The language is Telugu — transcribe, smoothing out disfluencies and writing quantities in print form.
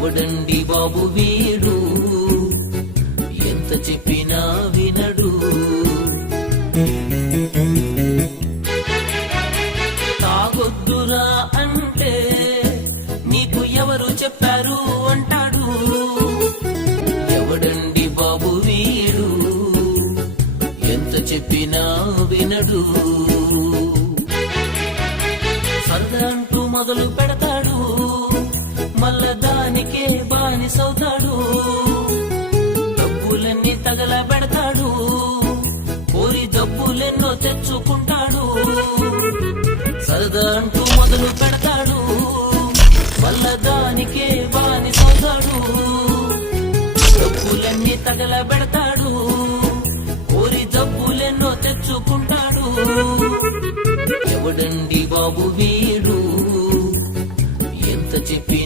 ఎవడండి బాబు వీడు, ఎంత చెప్పినా వినడు. తాగొద్దురా అంటే నీకు ఎవరు చెప్పారు అంటాడు. ఎవడండి బాబు వీడు, ఎంత చెప్పినా వినడు. సరదా అంటూ మొదలు పెడతాడు, మళ్ళా దానికే బానిసవుతాడు. డబ్బులన్నీ తగలబెడతాడు, కోరి డబ్బులెన్నో తెచ్చుకుంటాడు. సరదా అంటూ మొదలు పెడతాడు, మళ్ళా దానికే బానిసవుతాడు. డబ్బులన్నీ తగలబెడతాడు, కోరి డబ్బులెన్నో తెచ్చుకుంటాడు. ఎవడండి బాబు వీడు, ఎంత చెప్పి